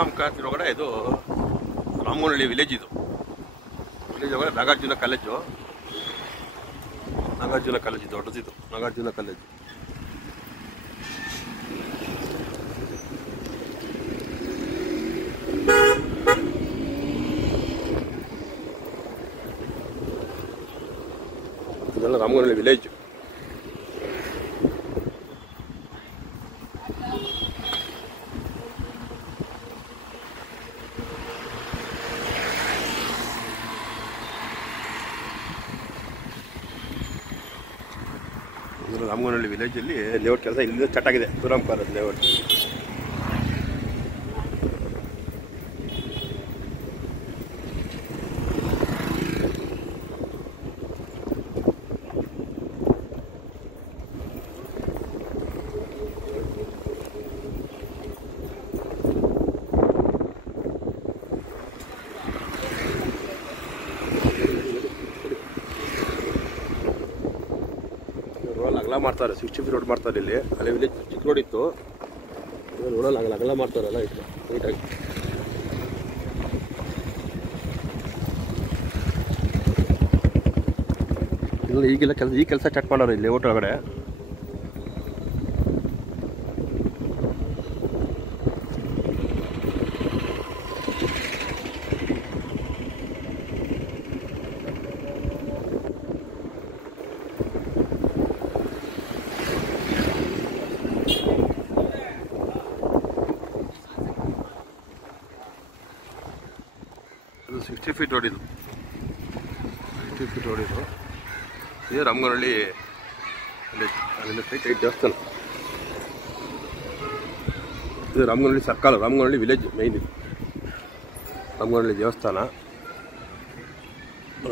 Shivaram college ಒಳಗಡೆ ಇದು Ramanahalli village. ಇದು ವಿಲೇಜ್ ಒಳಗಡೆ ನಾಗಾರ್ಜುನ ಕಾಲೇಜು. ನಾಗಾರ್ಜುನ ಕಾಲೇಜ್ ದೊಡ್ಡದಿದು, ನಾಗಾರ್ಜುನ ಕಾಲೇಜು. ಇದೆಲ್ಲ ರಾಮನಹಳ್ಳಿ ವಿಲೇಜ್. ರಾಮನಹಳ್ಳಿ ವಿಲೇಜಲ್ಲಿ ಲೇಔಟ್ ಕೆಲಸ ಇಲ್ಲಿಂದ ಸ್ಟಾರ್ಟ್ ಆಗಿದೆ. Shivaram college layout. ಅಗಲ ಮಾಡ್ತಾರೆ, 60 ಫೀಟ್ ರೋಡ್ ಮಾಡ್ತಾರೆ ಇಲ್ಲಿ. ಅಲ್ಲಿ ವಿಲೇಜ್ ಚಿಕ್ಕ ರೋಡ್ ಇತ್ತು, ರೋಡಲ್ಲಿ ಅಗಲ ಮಾಡ್ತಾರಲ್ಲ ಇತ್ತು ನೀಟಾಗಿ. ಇಲ್ಲ ಈಗೆಲ್ಲ ಈ ಕೆಲಸ ಸ್ಟಾರ್ಟ್ ಮಾಡೋರು ಇಲ್ಲಿ ಲೇಔಟ್ ಒಳಗಡೆ. ಅದು 60 ಫೀಟ್ ರೋಡ್. ಇದು 60 ಫೀಟ್ ರೋಡ್. ಇದು ರಾಮನಹಳ್ಳಿ ವಿಲೇಜ್. ಅಲ್ಲಿಂದ ಸೈಟ್ ದೇವಸ್ಥಾನ. ಇದು Ramanahalli circle, Ramanahalli village main. ಇದು ರಾಮನಹಳ್ಳಿ ದೇವಸ್ಥಾನ,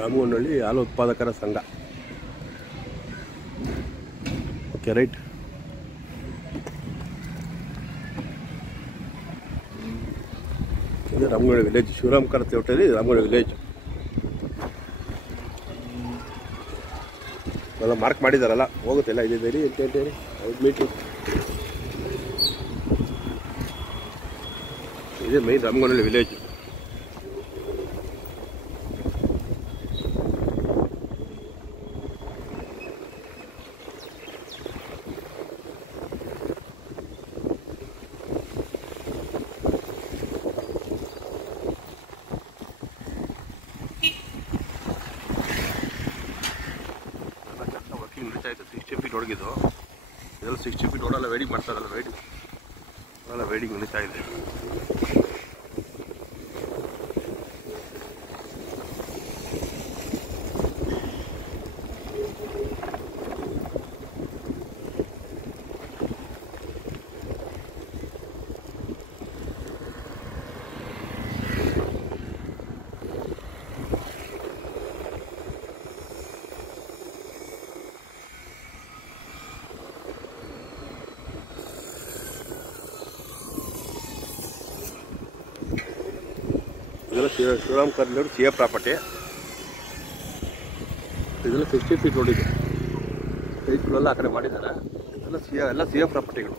ರಾಮನಹಳ್ಳಿ ಹಾಲು ಉತ್ಪಾದಕರ ಸಂಘ. Okay right. ಇದು ರಾಮನಹಳ್ಳಿ ವಿಲೇಜ್. ಶಿವರಾಮ್ ಕಾಲೇಜ್ ಹೊಟ್ಟೆಲಿ ರಾಮನಹಳ್ಳಿ ವಿಲೇಜ್ ಎಲ್ಲ ಮಾರ್ಕ್ ಮಾಡಿದಾರಲ್ಲ, ಹೋಗುತ್ತೆಲ್ಲ. ಇದೆ 5 ಮೀಟ್ರ್. ಇದೆ ಮೈನ್ ರಾಮನಹಳ್ಳಿ ವಿಲೇಜ್. ನಡೀತಾ ಇತ್ತು 60 ಫೀಟ್ ಒಳಗಿದ್ದು. ಇದೆಲ್ಲ 60 ಫೀಟ್ ಒಳಗೆಲ್ಲ ವೇಡಿಂಗ್ ಮಾಡ್ತಾರಲ್ಲ, ವೇಡಿಂಗ್ ನಡೀತಾ ಇದೆ. ಇದೆಲ್ಲ ಶಿವರಾಮ್ ಕಾಲೇಜ್ CA ಪ್ರಾಪರ್ಟಿ. ಇದೆಲ್ಲ 60 ಫೀಟ್ ರೋಡ್. ಇದೆ ಸೈಟ್ಗಳೆಲ್ಲ ಆ ಕಡೆ ಮಾಡಿದ್ದಾರೆ. ಎಲ್ಲ CA ಪ್ರಾಪರ್ಟಿಗಳು,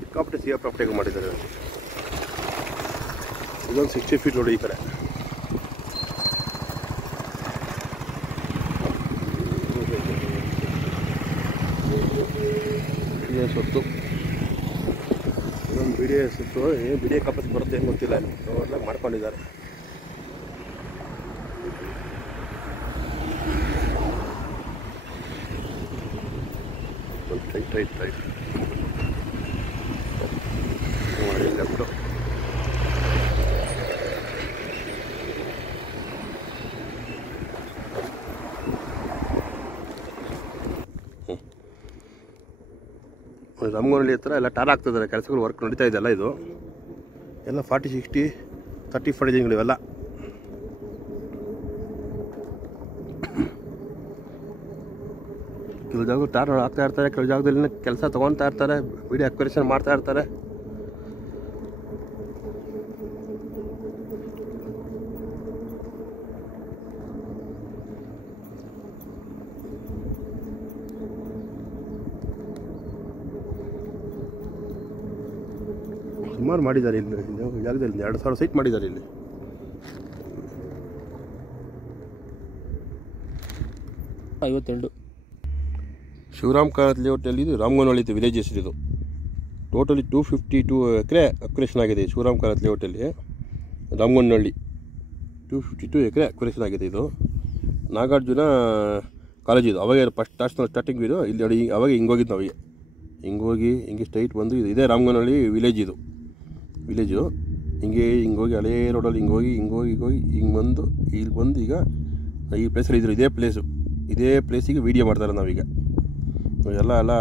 ಸಿಕ್ಕಾಪಟ್ಟೆ CA ಪ್ರಾಪರ್ಟಿಗಳು ಮಾಡಿದ್ದಾರೆ. ಇದೊಂದು 60 ಫೀಟ್ ರೋಡ್ ಈ ಕಡೆ. ಸೊತ್ತು ಇದೊಂದು BDA ಸುತ್ತು. BDA ಕಾಪಸ್ ಬರುತ್ತೆ ಏನು ಗೊತ್ತಿಲ್ಲ, ಎಲ್ಲ ಮಾಡ್ಕೊಂಡಿದ್ದಾರೆ. ರೈಟ್ ಮಾಡಿ ಲೆಫ್ಟು. ರಾಮನಹಳ್ಳಿ ಹತ್ರ ಎಲ್ಲ ಟಾರ್ ಆಗ್ತಿದ್ದಾರೆ, ಕೆಲಸಗಳು ವರ್ಕ್ ನಡೀತಾ ಇದೆಯಲ್ಲ. ಇದು ಎಲ್ಲ 40, 60, 30 ಫರ್ಟಿಂಗ್ಗಳು ಇವೆಲ್ಲ. ಕೆಲವು ಜಾಗ ಟಾರ್ ಹಾಕ್ತಾ ಇರ್ತಾರೆ, ಕೆಲವು ಜಾಗದಲ್ಲಿ ಕೆಲಸ ತೊಗೊತಾ ಇರ್ತಾರೆ, ವಿಡಿಯೋ ಅಕ್ವಿರೇಷನ್ ಮಾಡ್ತಾ ಇರ್ತಾರೆ. ಸುಮಾರು ಮಾಡಿದ್ದಾರೆ ಇಲ್ಲಿ ಜಾಗದಲ್ಲಿ 2,000 ಸೈಟ್ ಮಾಡಿದ್ದಾರೆ ಇಲ್ಲಿ. ಶಿವರಾಮ್ ಕಾರಾತ್ ಲೇಔಟಲ್ಲಿ ಇದು ರಾಮಗನಹಳ್ಳಿ ವಿಲೇಜ್ ಹೆಸರಿದು. ಟೋಟಲಿ 252 ಎಕರೆ ಅಕ್ಯುರೇಷನ್ ಆಗಿದೆ ಶಿವರಾಮ್ ಕಾರಾತ್ ಲೇಔಟಲ್ಲಿ. ರಾಮಗನಹಳ್ಳಿ 252 ಎಕರೆ ಅಕ್ಯುರೇಷನ್ ಆಗಿದೆ. ಇದು ನಾಗಾರ್ಜುನ ಕಾಲೇಜ್ ಇದು. ಅವಾಗ ಫಸ್ಟ್ ಸ್ಟಾರ್ಟಿಂಗ್ ಇದು ಇಲ್ಲಿ ನೋಡಿ. ಅವಾಗ ಹಿಂಗೋಗಿದ್ದು ನಾವು ಹಿಂಗೆ ಸ್ಟ್ರೈಟ್ ಬಂದು ಇದೇ ರಾಮಗನಹಳ್ಳಿ ವಿಲೇಜು. ಹಿಂಗೋಗಿ ಹಳೇ ರೋಡಲ್ಲಿ ಹಿಂಗೆ ಬಂದು ಇಲ್ಲಿ ಬಂದು ಈಗ ಈ ಪ್ಲೇಸಲ್ಲಿ ಇದ್ರು. ಇದೇ ಪ್ಲೇಸಿಗೆ ವೀಡಿಯೋ ಮಾಡ್ತಾರೆ ನಾವೀಗ. ಎಲ್ಲ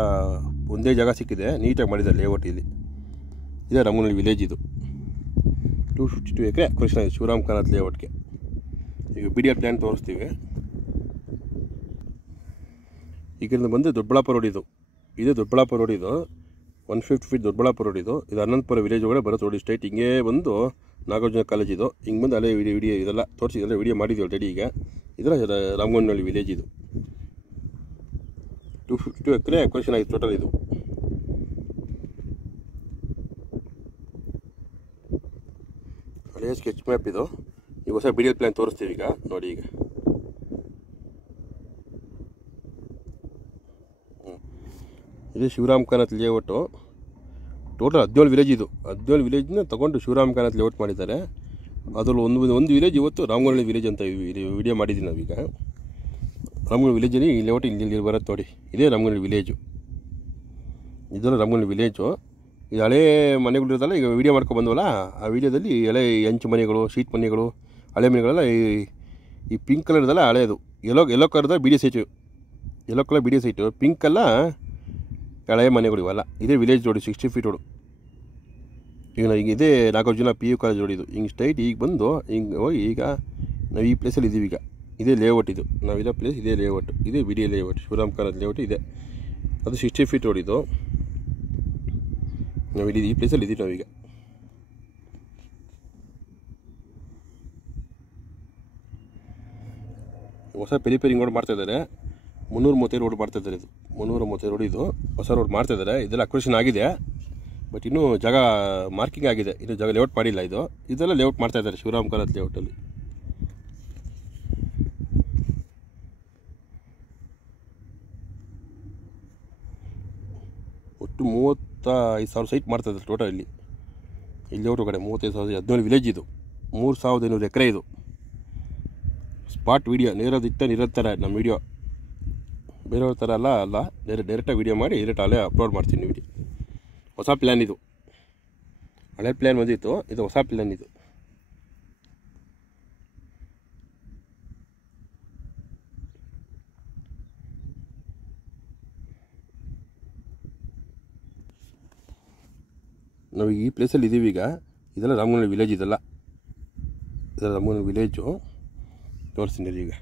ಒಂದೇ ಜಾಗ ಸಿಕ್ಕಿದೆ, ನೀಟಾಗಿ ಮಾಡಿದ್ದಾರೆ ಲೇಔಟ್ ಇಲ್ಲಿ. ಇದೇ ರಾಮಗನಹಳ್ಳಿ ವಿಲೇಜ್ ಇದು. 252 ಎಕರೆ ಅಕ್ಯುರೇಷನ್ ಆಗಿದೆ ಶಿವರಾಮ್ ಕಾರಾತ್ ಲೇಔಟ್ಗೆ. ಈಗ BDR ಪ್ಲ್ಯಾನ್ ತೋರಿಸ್ತೀವಿ. ಈಗಿಂದ ಬಂದು ದೊಡ್ಡಬಳ್ಳಾಪುರ ರೋಡ್ ಇದು. ಇದೇ ದೊಡ್ಡಬಳ್ಳಾಪುರ ರೋಡ್ ಇದು. 150 ಫೀಟ್ ದೊಡ್ಡಬಳ್ಳಾಪುರ ರೋಡ್ ಇದು. ಇದು ಅನಂತಪುರ ವಿಲೇಜ್ ಒಳಗಡೆ ಬರುತ್ತೆ ರೋಡ್. ಸ್ಟ್ರೈಟ್ ಹಿಂಗೆ ಬಂದು ನಾಗಾರ್ಜುನ ಕಾಲೇಜ್ ಇದು. ಹಿಂಗೆ ಬಂದು ಅಲ್ಲೇ ವಿಡಿಯೋ ಇದೆಲ್ಲ ತೋರಿಸಿ ಇದೆಲ್ಲ ವಿಡಿಯೋ ಮಾಡಿದ್ದೀವಿ ಆಲ್ರೆಡಿ. ಈಗ ಇದರ ರಾಮಗನಹಳ್ಳಿ ವಿಲೇಜ್ ಇದು. 252 ಎಕರೆ ಅಕ್ಯುರೇಷನ್ ಆಗಿದೆ ಟೋಟಲ್ ಇದು. ಹಳೆಯ ಸ್ಕೆಚ್ ಮ್ಯಾಪ್ ಇದು. ಈಗ ಹೊಸ BDR ಪ್ಲ್ಯಾನ್ ತೋರಿಸ್ತೀವಿ ಈಗ ನೋಡಿ. ಈಗ ಇದು ಶಿವರಾಮ್ ಕಾರಾತ್ ಲೇಔಟು. ಟೋಟಲ್ 17 ವಿಲೇಜ್ ಇದು. 17 ವಿಲೇಜ್ನ ತೊಗೊಂಡು ಶಿವರಾಮ್ ಕಾರಾತ್ ಲೇಔಟ್ ಮಾಡಿದ್ದಾರೆ. ಅದರಲ್ಲಿ ಒಂದು ವಿಲೇಜ್ ಇವತ್ತು ರಾಮಗನಹಳ್ಳಿ ವಿಲೇಜ್ ಅಂತ ವಿಡಿಯೋ ಮಾಡಿದ್ದೀವಿ ನಾವೀಗ. ರಾಮಗನಹಳ್ಳಿ ವಿಲೇಜಲ್ಲಿ ಈ ಲೇಔಟ್ ಇಲ್ಲಿ ಬರುತ್ತೆ ನೋಡಿ. ಇದೇ ರಾಮಗನಹಳ್ಳಿ ವಿಲೇಜು. ಇದೆಲ್ಲ ರಾಮಗನಹಳ್ಳಿ ವಿಲೇಜು. ಇದು ಹಳೇ ಮನೆಗಳಿರೋದಲ್ಲ. ಈಗ ವೀಡಿಯೋ ಮಾಡ್ಕೊಂಡು ಬಂದವಲ್ಲ, ಆ ವೀಡಿಯೋದಲ್ಲಿ ಹಳೆ ಹೆಂಚು ಮನೆಗಳು, ಶೀಟ್ ಮನೆಗಳು, ಹಳೆ ಮನೆಗಳೆಲ್ಲ ಈ ಪಿಂಕ್ ಕಲರ್ದೆಲ್ಲ ಹಳೆಯದು. ಯೆಲ್ಲೋ ಕಲರ್ದ ಯೆಲ್ಲೋ ಕಲರ್ BDR ಸೈಟು. ಪಿಂಕಲ್ಲ ಹಳೆಯ ಮನೆಗಳು ಇವೆಲ್ಲ. ಇದೇ ವಿಲೇಜ್ ರೋಡು, 60 ಫೀಟ್ ರೋಡು. ಈಗ ಇದೇ ನಾಗಾರ್ಜುನ PU ಕಾಲೇಜ್ ರೋಡ್ ಇದು. ಹಿಂಗೆ ಸ್ಟ್ರೈಟ್ ಈಗ ಬಂದು ಹಿಂಗೆ ಹೋಗಿ ಈಗ ನಾವು ಈ ಪ್ಲೇಸಲ್ಲಿ ಇದ್ದೀವಿ. ಈಗ ಇದೇ ಲೇಔಟ್ ಇದು. ನಾವಿರೋ ಪ್ಲೇಸ್ ಇದೇ ಲೇಔಟ್. ಇದೇ BDR ಲೇಔಟ್, ಶಿವರಾಮ್ ಕಾರಾತ್ ಲೇಔಟ್ ಇದೆ. ಅದು 60 ಫೀಟ್ ರೋಡ್ ಇದು. ನಾವು ಈ ಪ್ಲೇಸಲ್ಲಿ ಇದ್ದೀವಿ ನಾವೀಗ. ಹೊಸ ಪೆರಿಪೇರಿಂಗ್ ರೋಡ್ ಮಾಡ್ತಾಯಿದ್ದಾರೆ. 335 ರೋಡ್ ಮಾಡ್ತಾಯಿದ್ದಾರೆ. ಇದು 335 ರೋಡ್ ಇದು ಹೊಸ ರೋಡ್ ಮಾಡ್ತಾಯಿದ್ದಾರೆ. ಇದೆಲ್ಲ ಅಕ್ಯುರೇಷನ್ ಆಗಿದೆ, ಬಟ್ ಇನ್ನೂ ಜಾಗ ಮಾರ್ಕಿಂಗ್ ಆಗಿದೆ. ಇನ್ನೂ ಜಾಗ ಲೇಔಟ್ ಮಾಡಿಲ್ಲ. ಇದೆಲ್ಲ ಲೇಔಟ್ ಮಾಡ್ತಾಯಿದ್ದಾರೆ ಶಿವರಾಮ್ ಕಾರಾತ್ ಲೇಔಟಲ್ಲಿ. ಒಟ್ಟು 35,000 ಸೈಟ್ ಮಾಡ್ತಾಯಿದ್ದಾರೆ ಟೋಟಲ್ ಇಲ್ಲಿ ಲೇಔಟ್ ಕಡೆ. 35,000, 17 ವಿಲೇಜ್ ಇದು. 3,500 ಎಕರೆ ಇದು. ಸ್ಪಾಟ್ ವೀಡಿಯೋ ನಿರಂತರ ನಮ್ಮ ವೀಡಿಯೋ ಬೇರೆಯವ್ರ ಥರ ಅಲ್ಲ ಡೈರೆಕ್ಟಾಗಿ ವೀಡಿಯೋ ಮಾಡಿ ಡೈರೆಕ್ಟ್ ಅಲ್ಲೇ ಅಪ್ಲೋಡ್ ಮಾಡ್ತೀನಿ ವೀಡಿಯೋ. ಹೊಸ ಪ್ಲ್ಯಾನ್ ಇದು. ಹಳೆ ಪ್ಲ್ಯಾನ್ ಬಂದಿತ್ತು, ಇದು ಹೊಸ ಪ್ಲ್ಯಾನ್ ಇದು. ನಾವು ಈ ಪ್ಲೇಸಲ್ಲಿ ಇದ್ದೀವಿ ಈಗ. ಇದೆಲ್ಲ ರಾಮಗನಹಳ್ಳಿ ವಿಲೇಜ್. ಇದೆಲ್ಲ ರಾಮಗನಹಳ್ಳಿ ವಿಲೇಜು ತೋರಿಸ್ತೀನಿ ಈಗ.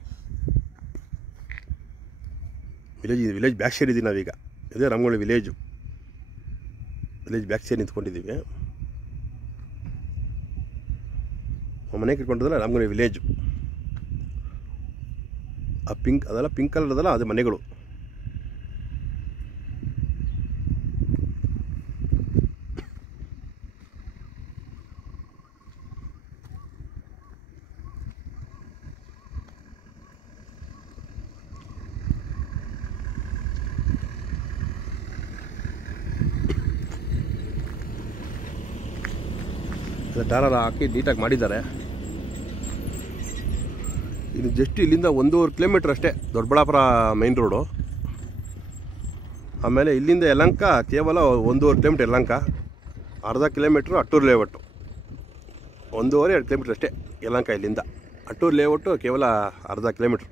ವಿಲೇಜ್ ಬ್ಯಾಕ್ ಸೈಡ್ ಇದ್ದೀವಿ ನಾವೀಗ. ಇದೇ ರಾಮಗನಹಳ್ಳಿ ವಿಲೇಜ್ ಬ್ಯಾಕ್ ಸೈಡ್ ನಿಂತ್ಕೊಂಡಿದ್ದೀವಿ. ಮನೆ ಕಟ್ಕೊಂಡಿದ್ದಲ್ಲ ರಾಮಗನಹಳ್ಳಿ ವಿಲೇಜು. ಆ ಅದೆಲ್ಲ ಪಿಂಕ್ ಕಲರ್ ಅದಲ್ಲ, ಅದು ಮನೆಗಳು. ದಾರ ಹಾಕಿ ನೀಟಾಗಿ ಮಾಡಿದ್ದಾರೆ. ಇದು ಜಸ್ಟ್ ಇಲ್ಲಿಂದ 1.5 ಕಿಲೋಮೀಟ್ರ್ ಅಷ್ಟೇ ದೊಡ್ಡಬಳ್ಳಾಪುರ ಮೈನ್ ರೋಡು. ಆಮೇಲೆ ಇಲ್ಲಿಂದ ಯಲಹಂಕ ಕೇವಲ 1.5 ಕಿಲೋಮೀಟ್ರ್ ಯಲಹಂಕ. ಅರ್ಧ ಕಿಲೋಮೀಟ್ರು ಅಟ್ಟೂರು ಲೇಔಟು. 1.5-2 ಕಿಲೋಮೀಟ್ರ್ ಅಷ್ಟೇ ಯಲಹಂಕ ಇಲ್ಲಿಂದ. ಅಟ್ಟೂರು ಲೇಔಟು ಕೇವಲ ಅರ್ಧ kilometre.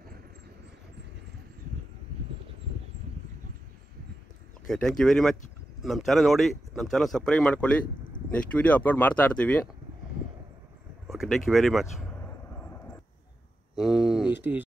Okay, thank you very much. ನಮ್ಮ ಚಾನಲ್ ನೋಡಿ, ನಮ್ಮ ಚಾನಲ್ ಸಬ್ಸ್ಕ್ರೈಬ್ ಮಾಡ್ಕೊಳ್ಳಿ. ನೆಕ್ಸ್ಟ್ ವೀಡಿಯೋ ಅಪ್ಲೋಡ್ ಮಾಡ್ತಾ ಇರ್ತೀವಿ. Okay, thank you very much.